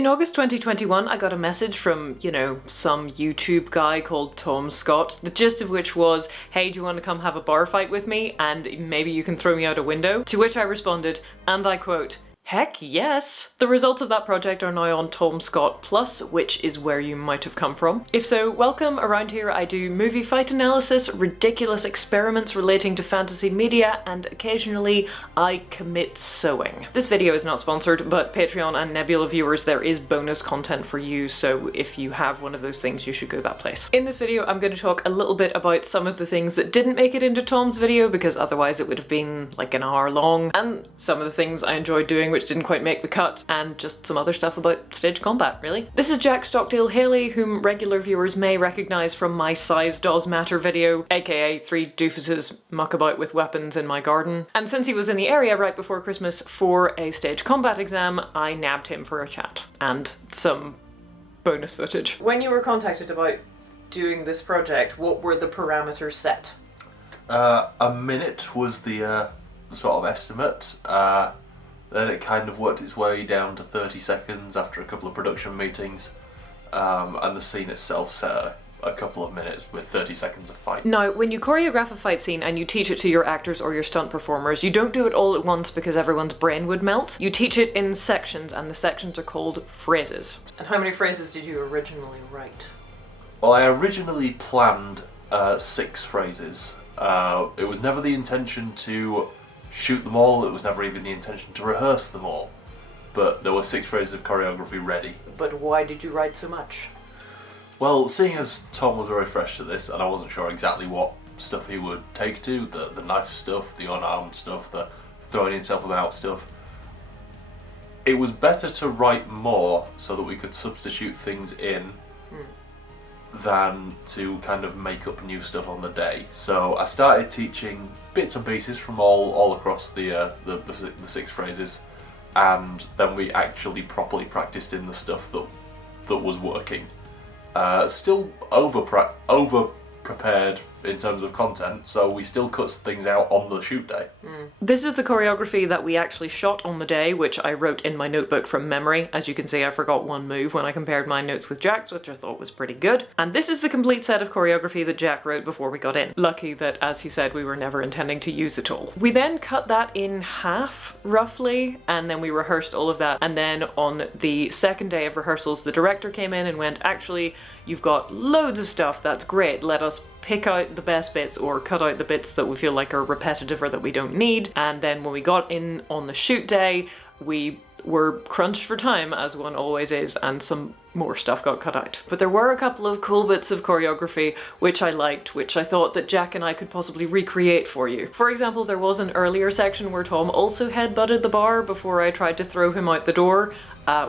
In August 2021, I got a message from, some YouTube guy called Tom Scott, the gist of which was, hey, do you want to come have a bar fight with me and maybe you can throw me out a window? To which I responded, and I quote, heck yes! The results of that project are now on Tom Scott Plus, which is where you might have come from. If so, welcome. Around here I do movie fight analysis, ridiculous experiments relating to fantasy media, and occasionally I commit sewing. This video is not sponsored, but Patreon and Nebula viewers, there is bonus content for you, so if you have one of those things, you should go that place. In this video, I'm going to talk a little bit about some of the things that didn't make it into Tom's video, because otherwise it would have been like an hour long, and some of the things I enjoyed doing which didn't quite make the cut, and just some other stuff about stage combat, really. This is Jack Stockdale Haley, whom regular viewers may recognize from my Size Does Matter video, aka 3 doofuses muck about with weapons in my garden. And since he was in the area right before Christmas for a stage combat exam, I nabbed him for a chat, and some bonus footage. When you were contacted about doing this project, what were the parameters set? A minute was the sort of estimate. Then it kind of worked its way down to 30 seconds after a couple of production meetings, and the scene itself set a couple of minutes with 30 seconds of fight. Now, when you choreograph a fight scene and you teach it to your actors or your stunt performers, you don't do it all at once because everyone's brain would melt. You teach it in sections, and the sections are called phrases. And how many phrases did you originally write? Well, I originally planned 6 phrases. It was never the intention to shoot them all, it was never even the intention to rehearse them all. But there were 6 phrases of choreography ready. But why did you write so much? Well, seeing as Tom was very fresh to this, and I wasn't sure exactly what stuff he would take to, the knife stuff, the unarmed stuff, the throwing himself about stuff, it was better to write more so that we could substitute things in than to kind of make up new stuff on the day. So I started teaching bits and pieces from all across the 6 phrases, and then we actually properly practiced in the stuff that was working. Still over prepared in terms of content, so we still cut things out on the shoot day. This is the choreography that we actually shot on the day, which I wrote in my notebook from memory. As you can see, I forgot one move when I compared my notes with Jack's, which I thought was pretty good. And this is the complete set of choreography that Jack wrote before we got in. Lucky that, as he said, we were never intending to use it all. We then cut that in half, roughly, and then we rehearsed all of that. And then on the second day of rehearsals, the director came in and went, actually, you've got loads of stuff, that's great, let us pick out the best bits or cut out the bits that we feel like are repetitive or that we don't need. And then when we got in on the shoot day, we were crunched for time, as one always is, and some more stuff got cut out. But there were a couple of cool bits of choreography which I liked, which I thought that Jack and I could possibly recreate for you. For example, there was an earlier section where Tom also headbutted the bar before I tried to throw him out the door,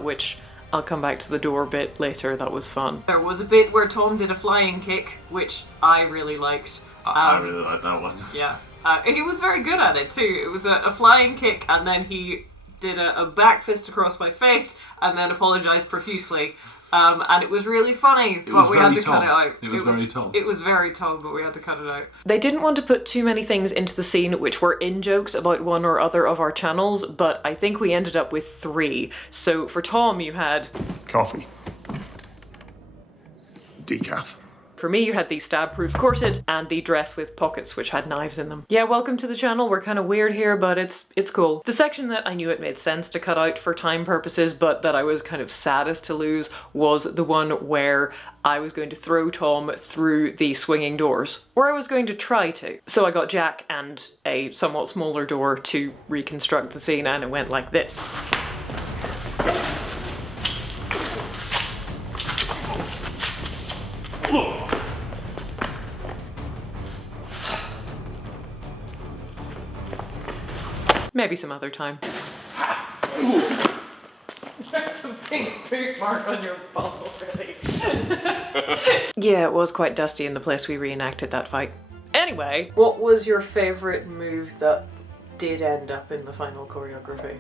which I'll come back to the door bit later, that was fun. There was a bit where Tom did a flying kick, which I really liked. I really liked that one. Yeah. He was very good at it too. It was a flying kick, and then he did a back fist across my face, and then apologized profusely. And it was really funny, but we had to cut it out. It was very Tom. It was very Tom, but we had to cut it out. They didn't want to put too many things into the scene which were in-jokes about one or other of our channels, but I think we ended up with 3. So for Tom, you had coffee, decaf. For me, you had the stab-proof corset and the dress with pockets which had knives in them. Yeah, welcome to the channel. We're kind of weird here, but it's cool. The section that I knew it made sense to cut out for time purposes, but that I was kind of saddest to lose, was the one where I was going to throw Tom through the swinging doors. Or I was going to try to. So I got Jack and a somewhat smaller door to reconstruct the scene, and it went like this. Maybe some other time. There's a pink boot mark on your bum already. Yeah, it was quite dusty in the place we reenacted that fight. Anyway, what was your favourite move that did end up in the final choreography?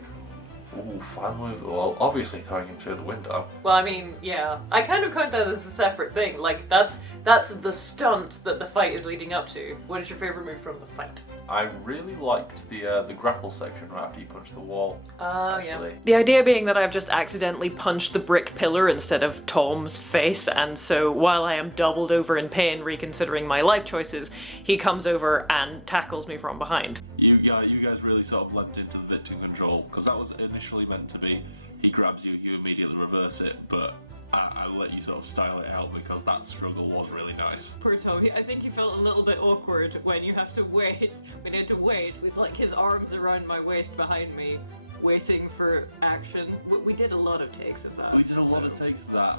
Ooh, fan move. Well, obviously throwing him through the window. Well, I mean, yeah. I kind of count that as a separate thing. Like, that's the stunt that the fight is leading up to. What is your favourite move from the fight? I really liked the grapple section right after you punch the wall. Yeah. The idea being that I've just accidentally punched the brick pillar instead of Tom's face, and so while I am doubled over in pain reconsidering my life choices, he comes over and tackles me from behind. You guys really sort of lent into the victim control, because that was initially meant to be he grabs you, you immediately reverse it, but I let you sort of style it out because that struggle was really nice. Poor Tom, I think he felt a little bit awkward when you have to wait, when he had to wait with like his arms around my waist behind me, waiting for action. We did a lot of takes of that. We did a lot of takes of that,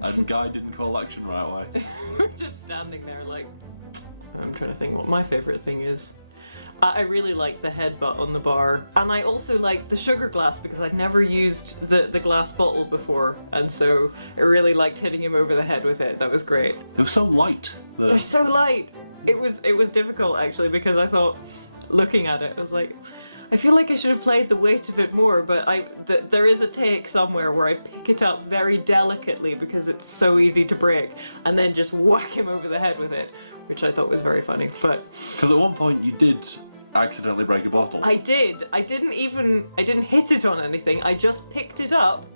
and Guy didn't call action right away. We're just standing there like, I'm trying to think what my favourite thing is. I really like the headbutt on the bar, and I also like the sugar glass because I'd never used the glass bottle before, and so I really liked hitting him over the head with it. That was great. They were so light. They're so light. It was difficult actually because I thought, looking at it, I was like, I feel like I should have played the weight of it more, but there is a take somewhere where I pick it up very delicately because it's so easy to break, and then just whack him over the head with it, which I thought was very funny. But because at one point you did accidentally break a bottle. I did. I didn't hit it on anything. I just picked it up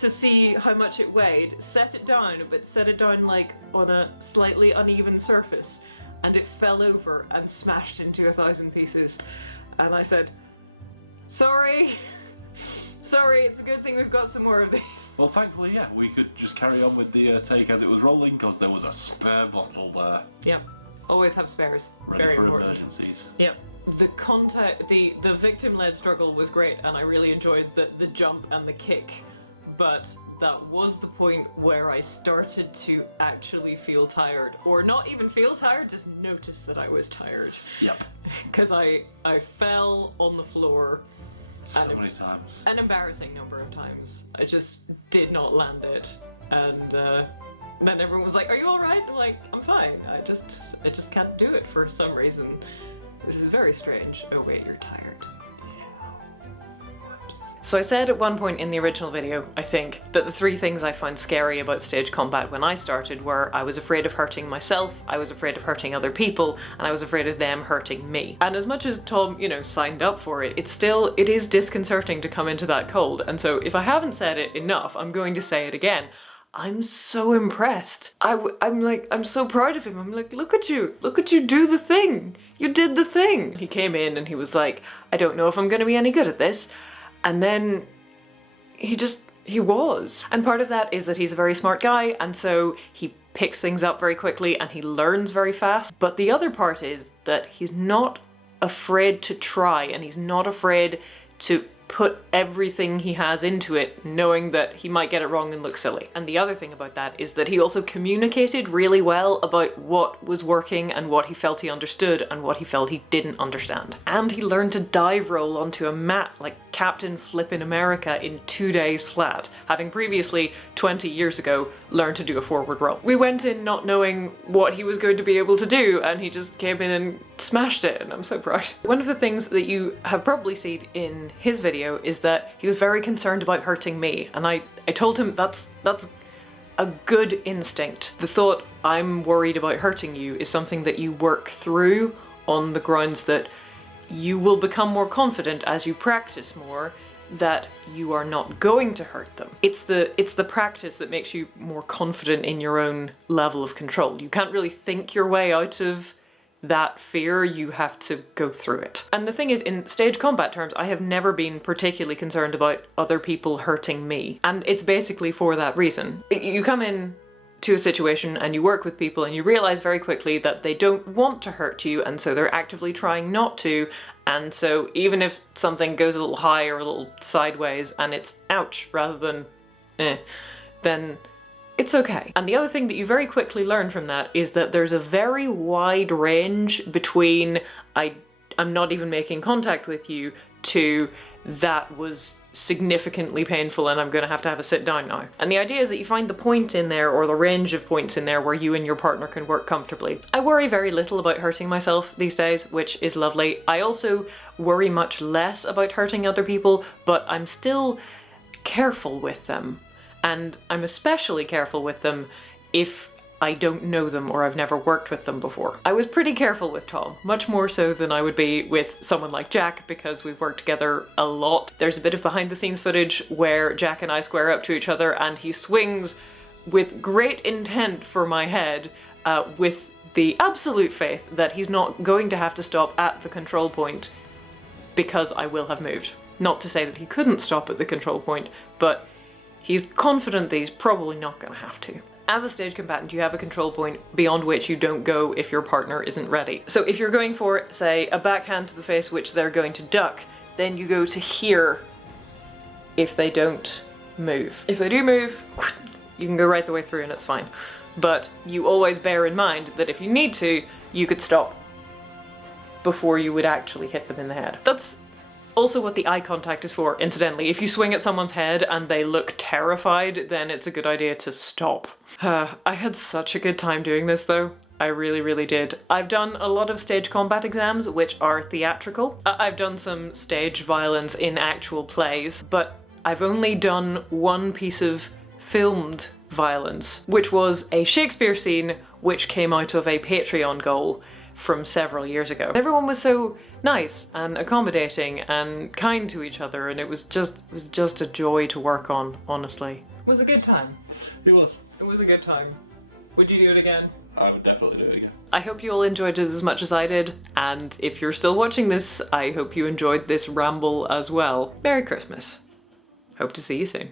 to see how much it weighed, set it down, but set it down like on a slightly uneven surface, and it fell over and smashed into 1,000 pieces. And I said, sorry, it's a good thing we've got some more of these. Well, thankfully, yeah, we could just carry on with the take as it was rolling because there was a spare bottle there. Yep, always have spares. Ready Very for important. emergencies. Yep. The victim-led struggle was great, and I really enjoyed the jump and the kick, but that was the point where I started to actually feel tired, or not even feel tired, just notice that I was tired. Yep. Because I fell on the floor so many times. An embarrassing number of times. I just did not land it, and then everyone was like, "Are you all right?" I'm like, "I'm fine. I just can't do it for some reason. This is very strange. Oh wait, you're tired." So I said at one point in the original video, I think, that the 3 things I found scary about stage combat when I started were I was afraid of hurting myself, I was afraid of hurting other people, and I was afraid of them hurting me. And as much as Tom, signed up for it, it is disconcerting to come into that cold. And so if I haven't said it enough, I'm going to say it again. I'm so impressed. I'm so proud of him. I'm like, look at you do the thing. You did the thing. He came in and he was like, I don't know if I'm gonna be any good at this. And then he was. And part of that is that he's a very smart guy, and so he picks things up very quickly and he learns very fast. But the other part is that he's not afraid to try, and he's not afraid to put everything he has into it, knowing that he might get it wrong and look silly. And the other thing about that is that he also communicated really well about what was working and what he felt he understood and what he felt he didn't understand. And he learned to dive roll onto a mat like Captain Flippin' America in 2 days flat, having previously, 20 years ago, learned to do a forward roll. We went in not knowing what he was going to be able to do, and he just came in and smashed it, and I'm so proud. One of the things that you have probably seen in his video is that he was very concerned about hurting me, and I told him that's a good instinct. The thought, I'm worried about hurting you, is something that you work through on the grounds that you will become more confident as you practice more that you are not going to hurt them. It's the practice that makes you more confident in your own level of control. You can't really think your way out of that fear, you have to go through it. And the thing is, in stage combat terms, I have never been particularly concerned about other people hurting me. And it's basically for that reason. You come in to a situation and you work with people and you realize very quickly that they don't want to hurt you, and so they're actively trying not to. And so even if something goes a little high or a little sideways and it's ouch rather than then it's okay. And the other thing that you very quickly learn from that is that there's a very wide range between I'm not even making contact with you to that was significantly painful and I'm gonna have to sit down now. And the idea is that you find the point in there, or the range of points in there, where you and your partner can work comfortably. I worry very little about hurting myself these days, which is lovely. I also worry much less about hurting other people, but I'm still careful with them. And I'm especially careful with them if I don't know them or I've never worked with them before. I was pretty careful with Tom, much more so than I would be with someone like Jack, because we've worked together a lot. There's a bit of behind the scenes footage where Jack and I square up to each other and he swings with great intent for my head, with the absolute faith that he's not going to have to stop at the control point because I will have moved. Not to say that he couldn't stop at the control point, but he's confident that he's probably not going to have to. As a stage combatant, you have a control point beyond which you don't go if your partner isn't ready. So if you're going for, say, a backhand to the face which they're going to duck, then you go to here if they don't move. If they do move, you can go right the way through and it's fine. But you always bear in mind that if you need to, you could stop before you would actually hit them in the head. That's also what the eye contact is for, incidentally. If you swing at someone's head and they look terrified, then it's a good idea to stop. I had such a good time doing this though. I really, really did. I've done a lot of stage combat exams, which are theatrical. I've done some stage violence in actual plays, but I've only done one piece of filmed violence, which was a Shakespeare scene which came out of a Patreon goal from several years ago. Everyone was so nice and accommodating and kind to each other, and it was just a joy to work on, honestly. It was a good time. It was. It was a good time. Would you do it again? I would definitely do it again. I hope you all enjoyed it as much as I did, and if you're still watching this, I hope you enjoyed this ramble as well. Merry Christmas. Hope to see you soon.